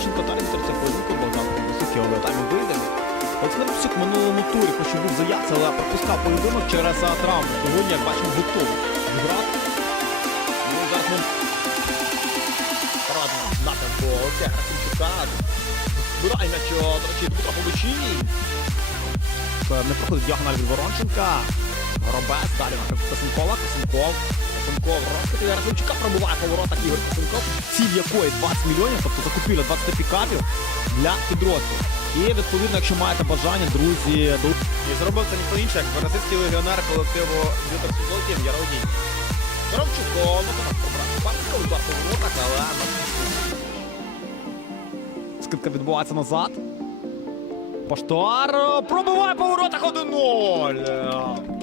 Лещенко та це поєдинку Богдан там і вийде. Олександр Псюк в минулому турі, хоч і був заявця, але пропускав поєдинок через травму. Сьогодні, як бачимо, готовий зіграти. Ну, зараз ми Парадно напрямку Олексія Грасимчука. Збирає м'яч, до речі, Дмитро Побочиній. Не проходить діагональ від Воронченка. Горобець, далі напрямку Косенкова. Косенков. Косенков розкидає Грасимчука, пробуває по воротах Ігор Косенков. Ціль якої 20 мільйонів, тобто закупівля 20 пікапів для підрозділу. І відповідно, якщо маєте бажання, друзі, І зробив це ніхто інший, як бразильський легіонер колективу Вітер Сузолків Яродій. Ворончуко, ну то так удар по воротах, але скидка відбувається назад. Поштар пробиває по воротах 1-0.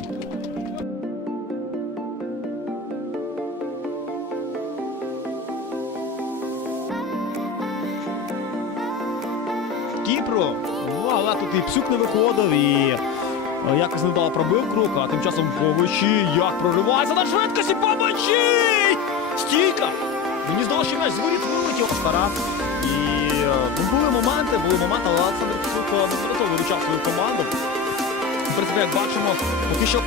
Кіпру. Ну, але тут і псюк не виходив, і е, якось не дало пробив круг, а тим часом Повичі як проривається на швидкості Повичі! Стійка! Мені здалося, що м'яч з вилетів стара. І е, ну, були моменти, були моменти, але Олександр Псюк е, неодноразово виручав свою команду. В принципі, як бачимо, поки що в.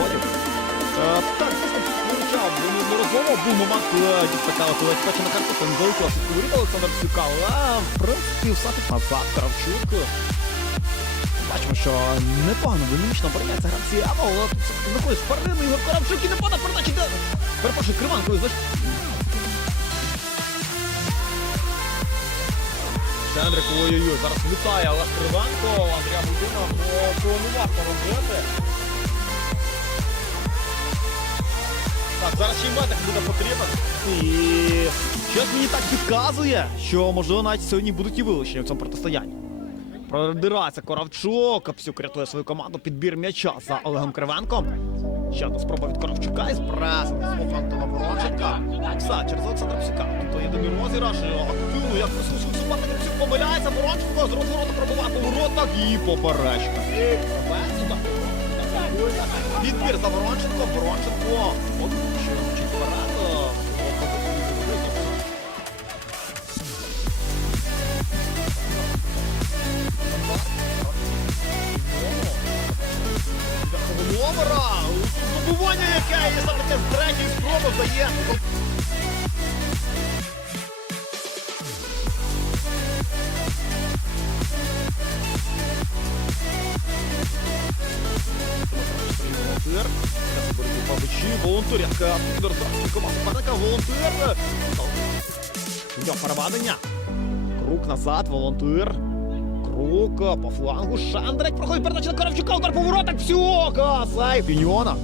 Е, Так, дійсно, неодноразово. Був момент, коли дістакали, коли спечена картопля не залетіла свідку воріт Олександр Псюка, але в принципі все тут назад Кравчук. Бачимо, що непогано динамічно обороняється гравці, але тут знаходить шпарину, Ігор Коравчук і не пода передачі, де... Перепрошую, Криванко, знаєш, Шендрик, ой-ой-ой, зараз влітає Олег Кривенко, Андрія Будина, цього не варто робити. Так, зараз ще й медик буде потрібен. І щось мені так підказує, що можливо навіть сьогодні будуть і вилучення в цьому протистоянні. Продирається Коравчук, Капсюк рятує свою команду, підбір м'яча за Олегом Кривенком. Ще одна спроба від Коравчука із пресом свого Антона Воронченка. Все, через Олександра Псюка. Тут єдиний розіграш. Активно, як суперник Псюк помиляється, Воронченко з розвороту пробиває по воротах і поперечка. Відбір за Воронченко, Воронченко. От що вчить вперед. Номера! Добування яке є саме з третьої спроби дає. Фідор Здравствуй, команда суперника, волонтер. Йде переведення. Круг назад, волонтер. Круг по флангу. Шандрик проходить передача на Коровчука, удар по воротах, Псюка, сейф. Піньона.